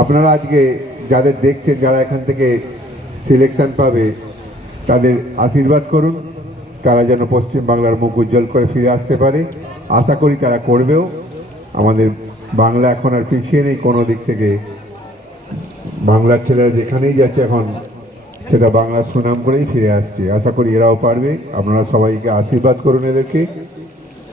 আপনারা আজকে যাদের দেখছেন, যারা এখান থেকে সিলেকশন পাবে, তাদের আশীর্বাদ করুন, তারা যেন পশ্চিমবাংলার মুখ উজ্জ্বল করে ফিরে আসতে পারে। আশা করি তারা করবেও। আমাদের বাংলা এখন আর পিছিয়ে নেই কোনো দিক থেকে। বাংলার ছেলেরা যেখানেই যাচ্ছে এখন সেটা বাংলার সুনাম করেই ফিরে আসছে। আশা করি এরাও পারবে। আপনারা সবাইকে আশীর্বাদ করুন এদেরকে।